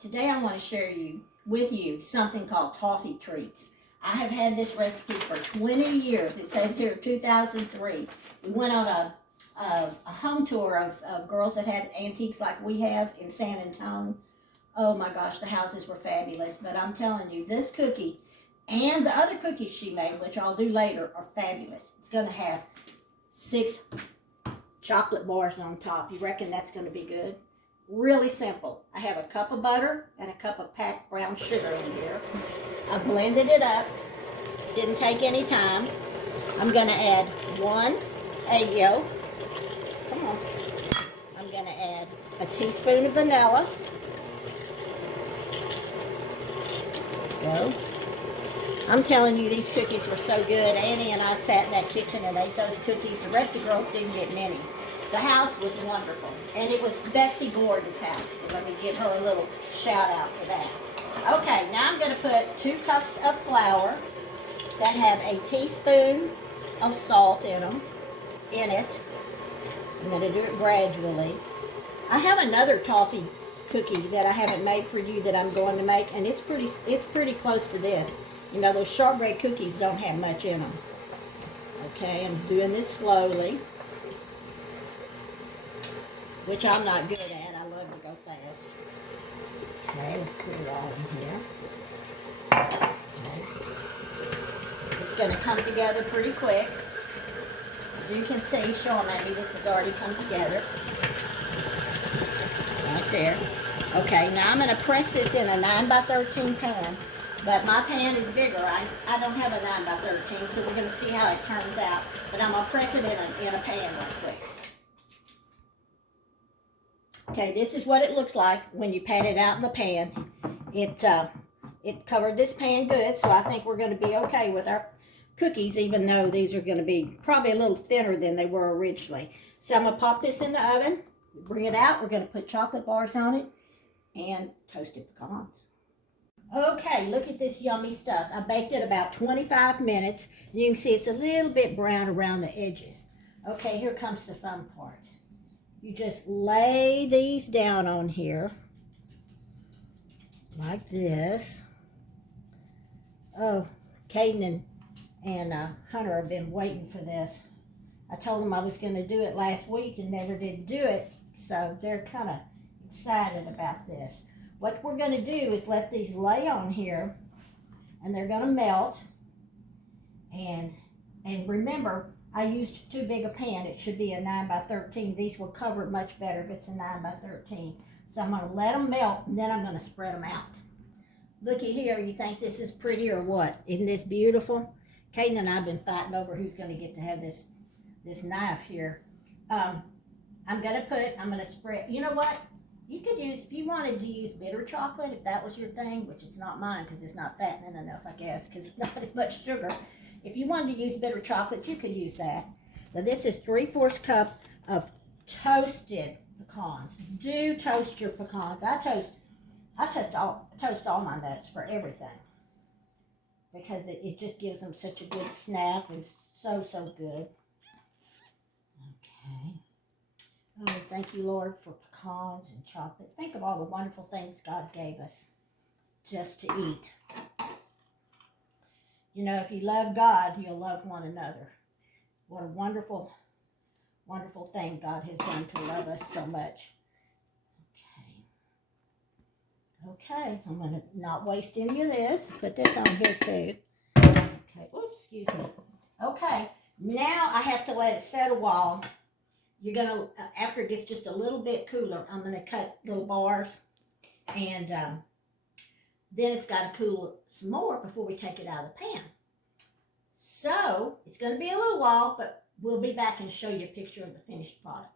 Today I want to share with you something called Toffee Treats. I have had this recipe for 20 years. It says here 2003. We went on a home tour of girls that had antiques like we have in San Antonio. Oh my gosh, the houses were fabulous. But I'm telling you, this cookie and the other cookies she made, which I'll do later, are fabulous. It's going to have 6 chocolate bars on top. You reckon that's going to be good? Really simple. I have a cup of butter and a cup of packed brown sugar in here. I blended it up. Didn't take any time. I'm going to add 1 egg yolk. Come on. I'm going to add a teaspoon of vanilla. Go. I'm telling you, these cookies were so good. Annie and I sat in that kitchen and ate those cookies. The rest of the girls didn't get many. The house was wonderful, and it was Betsy Gordon's house, so let me give her a little shout out for that. Okay, now I'm going to put 2 cups of flour that have a teaspoon of salt in it. I'm going to do it gradually. I have another toffee cookie that I haven't made for you that I'm going to make, and it's pretty close to this. You know, those shortbread cookies don't have much in them. Okay, I'm doing this slowly, which I'm not good at. I love to go fast. Okay, let's put it all in here. Okay. It's going to come together pretty quick. As you can see, show them at me, this has already come together. Right there. Okay, now I'm going to press this in a 9x13 pan. But my pan is bigger. I don't have a 9x13, so we're going to see how it turns out. But I'm going to press it in a pan real quick. Okay, this is what it looks like when you pat it out in the pan. It covered this pan good, so I think we're going to be okay with our cookies, even though these are going to be probably a little thinner than they were originally. So I'm going to pop this in the oven, bring it out. We're going to put chocolate bars on it and toasted pecans. Okay, look at this yummy stuff. I baked it about 25 minutes, and you can see it's a little bit brown around the edges. Okay, here comes the fun part. You just lay these down on here, like this. Oh, Caden and Hunter have been waiting for this. I told them I was going to do it last week and never did do it, so they're kind of excited about this. What we're going to do is let these lay on here, and they're going to melt. And remember, I used too big a pan. It should be a 9x13. These will cover it much better if it's a 9x13. So I'm going to let them melt, and then I'm going to spread them out. Looky here. You think this is pretty or what? Isn't this beautiful? Caden and I have been fighting over who's going to get to have this knife here. I'm going to spread. You know what? You could use, if you wanted to use bitter chocolate, if that was your thing, which it's not mine because it's not fattening enough, I guess, because it's not as much sugar. If you wanted to use bitter chocolate, you could use that. Now this is 3/4 cup of toasted pecans. Do toast your pecans. I toast all my nuts for everything because it just gives them such a good snap and so good. Okay. Oh, thank you, Lord, for pecans and chocolate. Think of all the wonderful things God gave us just to eat. You know, if you love God, you'll love one another. What a wonderful, wonderful thing God has done to love us so much. Okay, I'm going to not waste any of this. Put this on here too. Okay, oops, excuse me. Okay, now I have to let it set a while. You're going to, after it gets just a little bit cooler, I'm going to cut little bars. And then it's got to cool some more before we take it out of the pan. So, it's going to be a little while, but we'll be back and show you a picture of the finished product.